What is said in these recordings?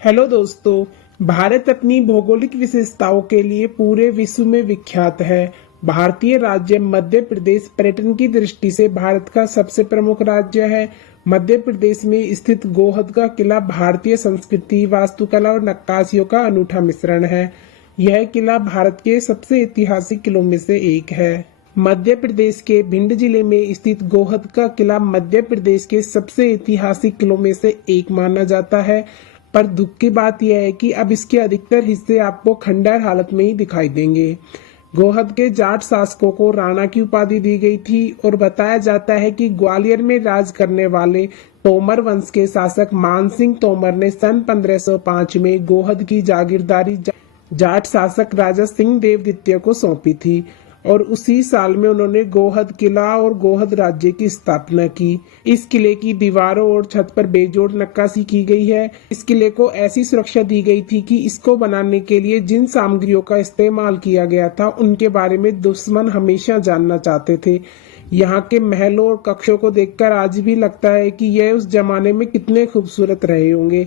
Hello दोस्तों। भारत अपनी भौगोलिक विशेषताओं के लिए पूरे विश्व में विख्यात है। भारतीय राज्य मध्य प्रदेश पर्यटन की दृष्टि से भारत का सबसे प्रमुख राज्य है। मध्य प्रदेश में स्थित गोहद का किला भारतीय संस्कृति, वास्तुकला और नक्काशियों का अनूठा मिश्रण है। यह किला भारत के सबसे ऐतिहासिक किलों में से एक है। मध्य प्रदेश के भिंड जिले में स्थित गोहद का किला मध्य प्रदेश के सबसे ऐतिहासिक किलों में से एक माना जाता है। पर दुख की बात यह है कि अब इसके अधिकतर हिस्से आपको खंडहर हालत में ही दिखाई देंगे। गोहद के जाट शासकों को राणा की उपाधि दी गई थी और बताया जाता है कि ग्वालियर में राज करने वाले तोमर वंश के शासक मानसिंह तोमर ने सन 1505 में गोहद की जागीरदारी जाट शासक राजा सिंह देव द्वितीय को सौंपी थी और उसी साल में उन्होंने गोहद किला और गोहद राज्य की स्थापना की। इस किले की दीवारों और छत पर बेजोड़ नक्काशी की गई है। इस किले को ऐसी सुरक्षा दी गई थी कि इसको बनाने के लिए जिन सामग्रियों का इस्तेमाल किया गया था उनके बारे में दुश्मन हमेशा जानना चाहते थे। यहाँ के महलों और कक्षों को देखकर आज भी लगता है कि यह उस जमाने में कितने खूबसूरत रहे होंगे।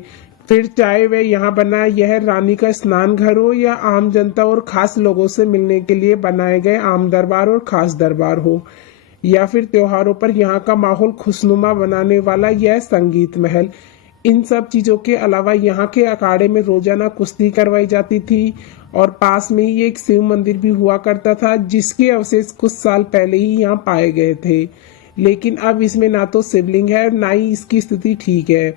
फिर चाहे वह यहाँ बना यह रानी का स्नान घर हो या आम जनता और खास लोगों से मिलने के लिए बनाए गए आम दरबार और खास दरबार हो, या फिर त्योहारों पर यहाँ का माहौल खुशनुमा बनाने वाला यह संगीत महल। इन सब चीजों के अलावा यहाँ के अखाड़े में रोजाना कुश्ती करवाई जाती थी और पास में ही एक शिव मंदिर भी हुआ करता था जिसके अवशेष कुछ साल पहले ही यहाँ पाए गए थे। लेकिन अब इसमें ना तो शिवलिंग है और ना ही इसकी स्थिति ठीक है।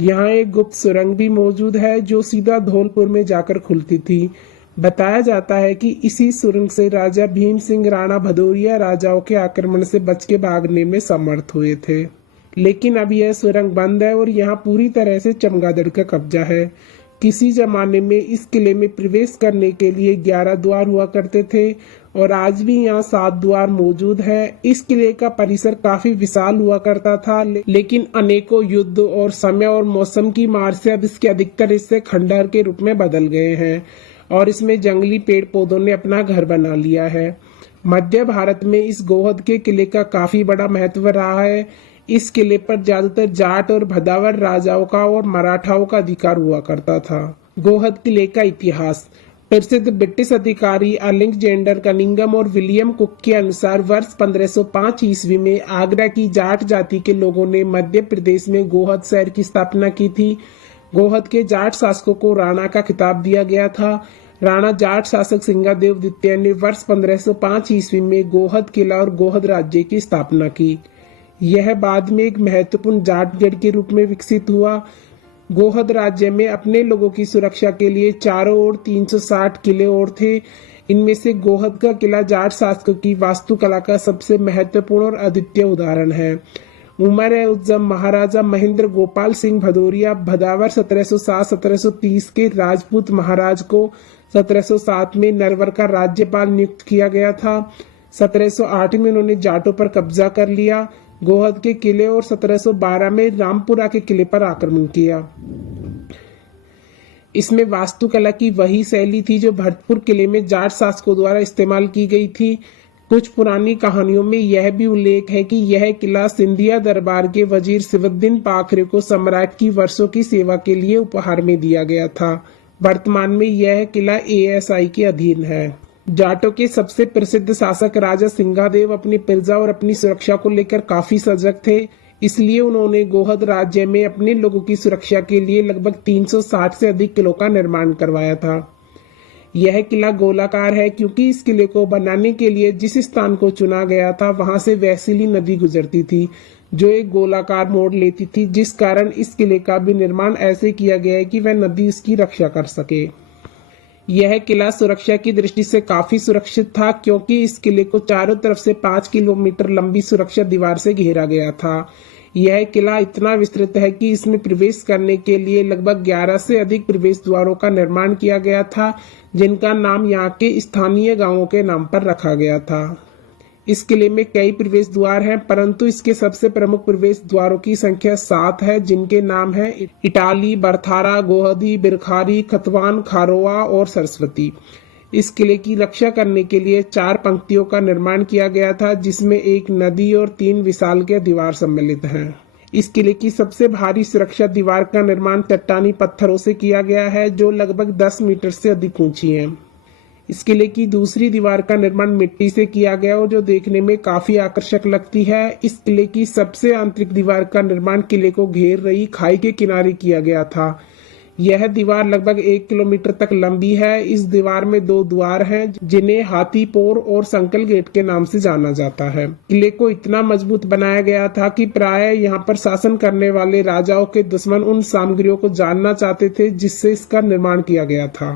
यहाँ एक गुप्त सुरंग भी मौजूद है जो सीधा धौलपुर में जाकर खुलती थी। बताया जाता है कि इसी सुरंग से राजा भीम सिंह राणा भदौरिया राजाओं के आक्रमण से बच के भागने में समर्थ हुए थे। लेकिन अब यह सुरंग बंद है और यहाँ पूरी तरह से चमगादड़ का कब्जा है। किसी जमाने में इस किले में प्रवेश करने के लिए 11 द्वार हुआ करते थे और आज भी यहाँ 7 द्वार मौजूद है। इस किले का परिसर काफी विशाल हुआ करता था, लेकिन अनेकों युद्ध और समय और मौसम की मार से अब इसके अधिकतर हिस्से खंडहर के रूप में बदल गए हैं और इसमें जंगली पेड़ पौधों ने अपना घर बना लिया है। मध्य भारत में इस गोहद के किले का काफी बड़ा महत्व रहा है। इस किले पर ज्यादातर जाट और भदावर राजाओं का और मराठाओं का अधिकार हुआ करता था। गोहद किले का इतिहास। प्रसिद्ध ब्रिटिश अधिकारी अलेक्जेंडर कनिंघम और विलियम कुक के अनुसार वर्ष 1505 ईस्वी में आगरा की जाट जाति के लोगों ने मध्य प्रदेश में गोहद शहर की स्थापना की थी। गोहद के जाट शासकों को राणा का खिताब दिया गया था। राणा जाट शासक सिंगादेव द्वितीय ने वर्ष 1505 ईस्वी में गोहद किला और गोहद राज्य की स्थापना की। यह बाद में एक महत्वपूर्ण जाट गढ़ के रूप में विकसित हुआ। गोहद राज्य में अपने लोगों की सुरक्षा के लिए चारों ओर 360 किले और थे। इनमें से गोहद का किला जाट शासकों की वास्तुकला का सबसे महत्वपूर्ण और अद्वितीय उदाहरण है। उमर उज्जम महाराजा महेंद्र गोपाल सिंह भदौरिया भदावर 1707-1730 के राजपूत महाराज को 1707 में नरवर का राज्यपाल नियुक्त किया गया था। 1708 में उन्होंने जाटों पर कब्जा कर लिया गोहद के किले और 1712 में रामपुरा के किले पर आक्रमण किया। इसमें वास्तुकला की वही शैली थी जो भरतपुर किले में जाट शासकों द्वारा इस्तेमाल की गई थी। कुछ पुरानी कहानियों में यह भी उल्लेख है कि यह किला सिंधिया दरबार के वजीर सिवुद्दीन पाखरे को सम्राट की वर्षों की सेवा के लिए उपहार में दिया गया था। वर्तमान में यह किला ASI के अधीन है। जाटों के सबसे प्रसिद्ध शासक राजा सिंगादेव अपनी प्रजा और अपनी सुरक्षा को लेकर काफी सजग थे, इसलिए उन्होंने गोहद राज्य में अपने लोगों की सुरक्षा के लिए लगभग 360 से अधिक किलों का निर्माण करवाया था। यह किला गोलाकार है क्योंकि इस किले को बनाने के लिए जिस स्थान को चुना गया था वहां से वैसिली नदी गुजरती थी जो एक गोलाकार मोड़ लेती थी, जिस कारण इस किले का भी निर्माण ऐसे किया गया है कि वह नदी इसकी रक्षा कर सके। यह किला सुरक्षा की दृष्टि से काफी सुरक्षित था क्योंकि इस किले को चारों तरफ से 5 किलोमीटर लंबी सुरक्षा दीवार से घेरा गया था। यह किला इतना विस्तृत है कि इसमें प्रवेश करने के लिए लगभग 11 से अधिक प्रवेश द्वारों का निर्माण किया गया था, जिनका नाम यहाँ के स्थानीय गांवों के नाम पर रखा गया था। इस किले में कई प्रवेश द्वार हैं, परंतु इसके सबसे प्रमुख प्रवेश द्वारों की संख्या 7 है, जिनके नाम है इटाली, बरथारा, गोहदी, बिरखारी, खतवान, खारोआ और सरस्वती। इस किले की रक्षा करने के लिए 4 पंक्तियों का निर्माण किया गया था, जिसमें एक नदी और 3 विशाल के दीवार सम्मिलित हैं। इस किले की सबसे भारी सुरक्षा दीवार का निर्माण चट्टानी पत्थरों से किया गया है, जो लगभग 10 मीटर से अधिक ऊंची है। इस किले की दूसरी दीवार का निर्माण मिट्टी से किया गया और जो देखने में काफी आकर्षक लगती है। इस किले की सबसे आंतरिक दीवार का निर्माण किले को घेर रही खाई के किनारे किया गया था। यह दीवार लगभग 1 किलोमीटर तक लंबी है। इस दीवार में 2 द्वार हैं, जिन्हें हाथीपोर और संकल गेट के नाम से जाना जाता है। किले को इतना मजबूत बनाया गया था कि प्राय यहाँ पर शासन करने वाले राजाओं के दुश्मन उन सामग्रियों को जानना चाहते थे जिससे इसका निर्माण किया गया था,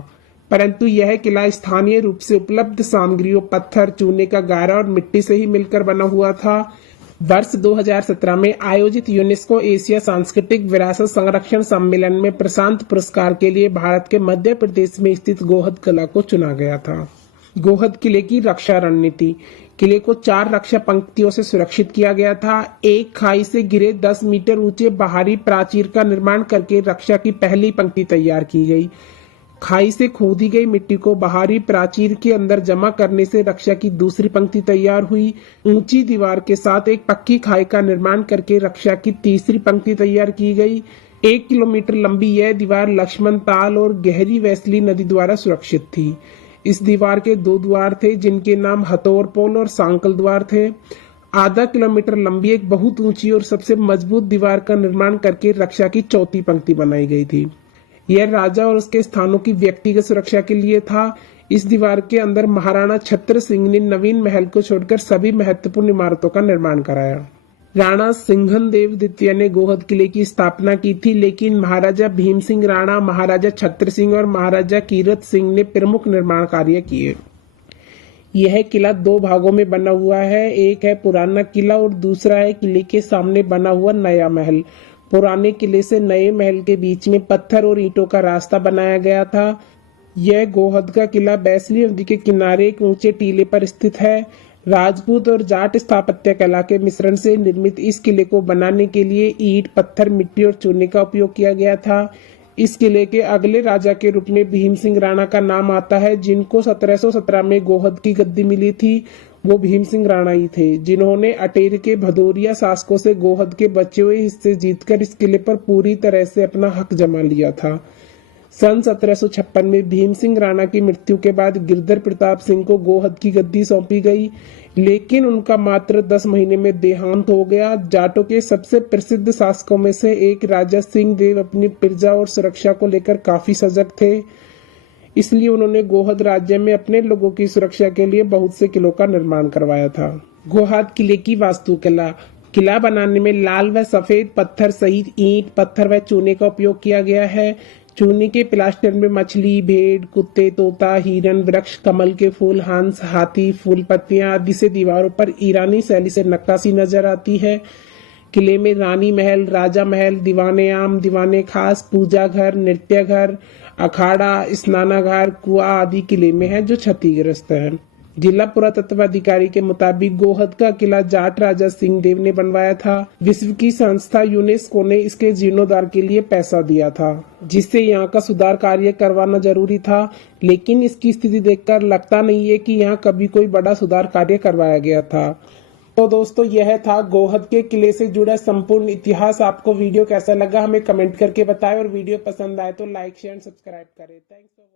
परंतु यह किला स्थानीय रूप से उपलब्ध सामग्रियों पत्थर, चूने का गारा और मिट्टी से ही मिलकर बना हुआ था। वर्ष 2017 में आयोजित यूनेस्को एशिया सांस्कृतिक विरासत संरक्षण सम्मेलन में प्रशांत पुरस्कार के लिए भारत के मध्य प्रदेश में स्थित गोहद किला को चुना गया था। गोहद किले की रक्षा रणनीति। किले को 4 रक्षा पंक्तियों से सुरक्षित किया गया था। एक खाई से घिरे 10 मीटर ऊंचे बाहरी प्राचीर का निर्माण करके रक्षा की पहली पंक्ति तैयार की गई। खाई से खोदी गई मिट्टी को बाहरी प्राचीर के अंदर जमा करने से रक्षा की दूसरी पंक्ति तैयार हुई। ऊंची दीवार के साथ एक पक्की खाई का निर्माण करके रक्षा की तीसरी पंक्ति तैयार की गई। 1 किलोमीटर लंबी यह दीवार लक्ष्मण ताल और गहरी वैसली नदी द्वारा सुरक्षित थी। इस दीवार के 2 द्वार थे, जिनके नाम हथौर पोल और सांकल द्वार थे। आधा किलोमीटर लंबी एक बहुत ऊंची और सबसे मजबूत दीवार का निर्माण करके रक्षा की चौथी पंक्ति बनाई गई थी। यह राजा और उसके स्थानों की व्यक्तिगत सुरक्षा के लिए था। इस दीवार के अंदर महाराणा छत्र सिंह ने नवीन महल को छोड़कर सभी महत्वपूर्ण इमारतों का निर्माण कराया। राणा सिंघनदेव द्वितीय ने गोहद किले की स्थापना की थी, लेकिन महाराजा भीम सिंह राणा, महाराजा छत्र सिंह और महाराजा कीरत सिंह ने प्रमुख निर्माण कार्य किए। यह किला 2 भागों में बना हुआ है। एक है पुराना किला और दूसरा है किले के सामने बना हुआ नया महल। पुराने किले से नए महल के बीच में पत्थर और ईंटों का रास्ता बनाया गया था। यह गोहद का किला बैसली नदी के किनारे एक ऊंचे टीले पर स्थित है। राजपूत और जाट स्थापत्य कला के मिश्रण से निर्मित इस किले को बनाने के लिए ईंट, पत्थर, मिट्टी और चूने का उपयोग किया गया था। इस किले के अगले राजा के रूप में भीम सिंह राणा का नाम आता है, जिनको 1717 में गोहद की गद्दी मिली थी। वो भीम सिंह राणा ही थे जिन्होंने अटेर के भदौरिया शासकों से गोहद के बचे हुए हिस्से जीतकर इस किले पर पूरी तरह से अपना हक जमा लिया था। सन 1756 में भीम सिंह राणा की मृत्यु के बाद गिरधर प्रताप सिंह को गोहद की गद्दी सौंपी गई, लेकिन उनका मात्र 10 महीने में देहांत हो गया। जाटों के सबसे प्रसिद्ध शासकों में से एक राजा सिंह देव अपनी प्रजा और सुरक्षा को लेकर काफी सजग थे, इसलिए उन्होंने गोहद राज्य में अपने लोगों की सुरक्षा के लिए बहुत से किलों का निर्माण करवाया था। गोहद किले की वास्तुकला। किला बनाने में लाल व सफेद पत्थर सहित ईंट, पत्थर व चूने का उपयोग किया गया है। चूने के प्लास्टर में मछली, भेड़, कुत्ते, तोता, हिरन, वृक्ष, कमल के फूल, हंस, हाथी, फूल पत्तियां आदि से दीवारों पर ईरानी शैली से नक्काशी नजर आती है। किले में रानी महल, राजा महल, दीवाने आम, दीवाने खास, पूजा घर, नृत्य घर, अखाड़ा, स्नानागार, कुआं आदि किले में है जो क्षतिग्रस्त है। जिला पुरातत्व अधिकारी के मुताबिक गोहद का किला जाट राजा सिंह देव ने बनवाया था। विश्व की संस्था यूनेस्को ने इसके जीर्णोद्धार के लिए पैसा दिया था, जिससे यहाँ का सुधार कार्य करवाना जरूरी था, लेकिन इसकी स्थिति देखकर लगता नहीं है कि यहाँ कभी कोई बड़ा सुधार कार्य करवाया गया था। तो दोस्तों, यह था गोहद के किले से जुड़ा संपूर्ण इतिहास। आपको वीडियो कैसा लगा हमें कमेंट करके बताएं और वीडियो पसंद आए तो लाइक, शेयर, सब्सक्राइब करें। Thanks for